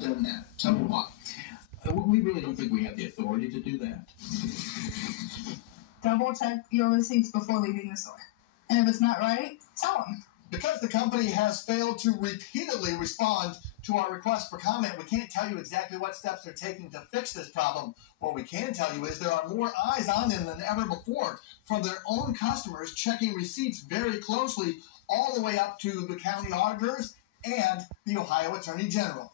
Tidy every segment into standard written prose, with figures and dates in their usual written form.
done that. Tell me why. We really don't think we have the authority to do that. Double check your receipts before leaving the store. And if it's not right, tell them. Because the company has failed to repeatedly respond to our request for comment, we can't tell you exactly what steps they're taking to fix this problem. What we can tell you is there are more eyes on them than ever before from their own customers checking receipts very closely all the way up to the county auditors and the Ohio Attorney General.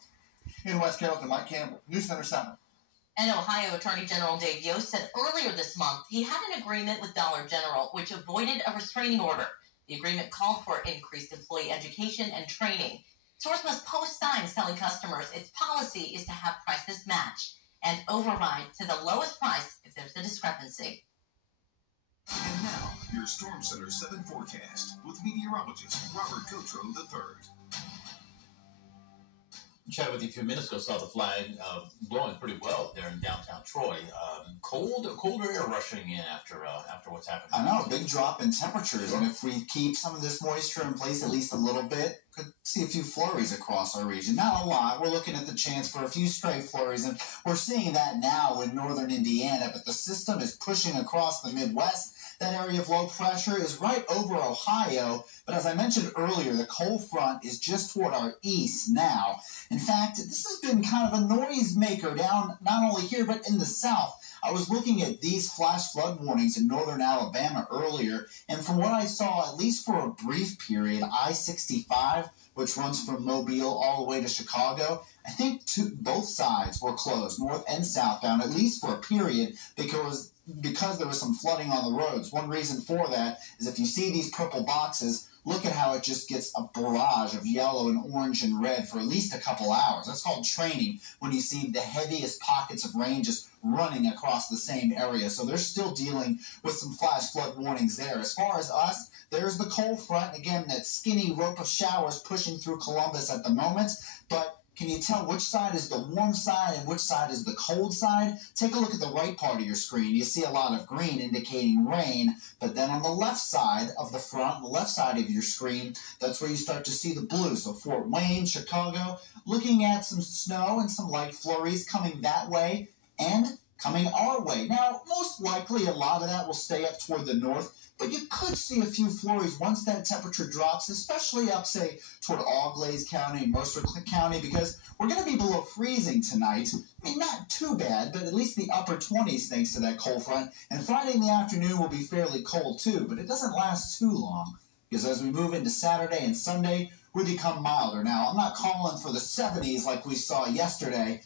In West Carrollton, Mike Campbell, News Center 7. And Ohio Attorney General Dave Yost said earlier this month he had an agreement with Dollar General which avoided a restraining order. The agreement called for increased employee education and training. Stores must post signs telling customers its policy is to have prices match and override to the lowest price if there's a discrepancy. And now, your Storm Center 7 forecast with meteorologist Robert Gauthreaux III. Chatted with you a few minutes ago, saw the flag blowing pretty well there in downtown Troy. Colder air rushing in after what's happened. I know, a big drop in temperatures, and if we keep some of this moisture in place at least a little bit, could see a few flurries across our region. Not a lot. We're looking at the chance for a few stray flurries, and we're seeing that now in northern Indiana, but the system is pushing across the Midwest. That area of low pressure is right over Ohio, but as I mentioned earlier, the cold front is just toward our east now. In fact, this has been kind of a noise maker down not only here, but in the south. I was looking at these flash flood warnings in northern Alabama earlier, and from what I saw, at least for a brief period, I-65, which runs from Mobile all the way to Chicago, I think both sides were closed, north and southbound, at least for a period, because there was some flooding on the roads. One reason for that is if you see these purple boxes, look at how it just gets a barrage of yellow and orange and red for at least a couple hours. That's called training, when you see the heaviest pockets of rain just running across the same area. So they're still dealing with some flash flood warnings there. As far as us, there's the cold front. Again, that skinny rope of showers pushing through Columbus at the moment. But can you tell which side is the warm side and which side is the cold side? Take a look at the right part of your screen. You see a lot of green indicating rain, but then on the left side of the front, the left side of your screen, that's where you start to see the blue. So Fort Wayne, Chicago, looking at some snow and some light flurries coming that way and coming our way. Now, most likely a lot of that will stay up toward the north, but you could see a few flurries once that temperature drops, especially up, say, toward Auglaize County and Mercer County, because we're going to be below freezing tonight. I mean, not too bad, but at least the upper 20s thanks to that cold front. And Friday in the afternoon will be fairly cold too, but it doesn't last too long, because as we move into Saturday and Sunday, we become milder. Now, I'm not calling for the 70s like we saw yesterday.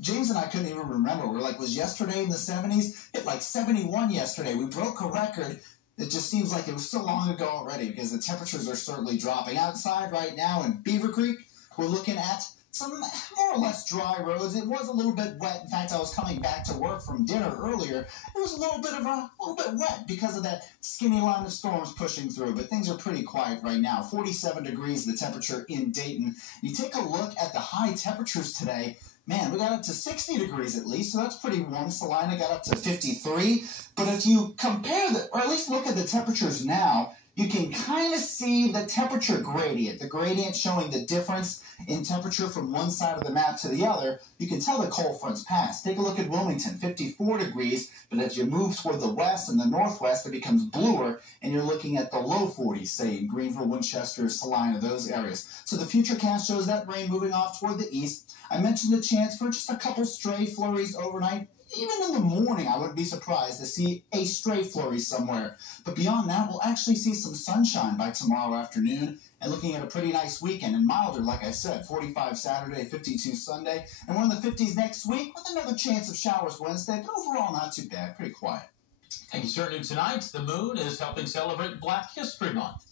James and I couldn't even remember. We're like, was yesterday in the 70s? Hit like 71 yesterday. We broke a record. It just seems like it was so long ago already, because the temperatures are certainly dropping. Outside right now in Beaver Creek, we're looking at some more or less dry roads. It was a little bit wet. In fact, I was coming back to work from dinner earlier. It was a little bit wet because of that skinny line of storms pushing through, but things are pretty quiet right now. 47 degrees the temperature in Dayton. You take a look at the high temperatures today. Man, we got up to 60 degrees at least, so that's pretty warm. Salina got up to 53. But if you compare or at least look at the temperatures now, you can kind of see the temperature gradient. The gradient showing the difference in temperature from one side of the map to the other. You can tell the cold front's passed. Take a look at Wilmington, 54 degrees, but as you move toward the west and the northwest, it becomes bluer, and you're looking at the low 40s, say in Greenville, Winchester, Salina, those areas. So the futurecast shows that rain moving off toward the east. I mentioned the chance for just a couple stray flurries overnight. Even in the morning, I wouldn't be surprised to see a stray flurry somewhere. But beyond that, we'll actually see some sunshine by tomorrow afternoon, and looking at a pretty nice weekend and milder, like I said, 45 Saturday, 52 Sunday, and we're in the 50s next week with another chance of showers Wednesday, but overall not too bad, pretty quiet. Thank you, sir. Tonight, the moon is helping celebrate Black History Month.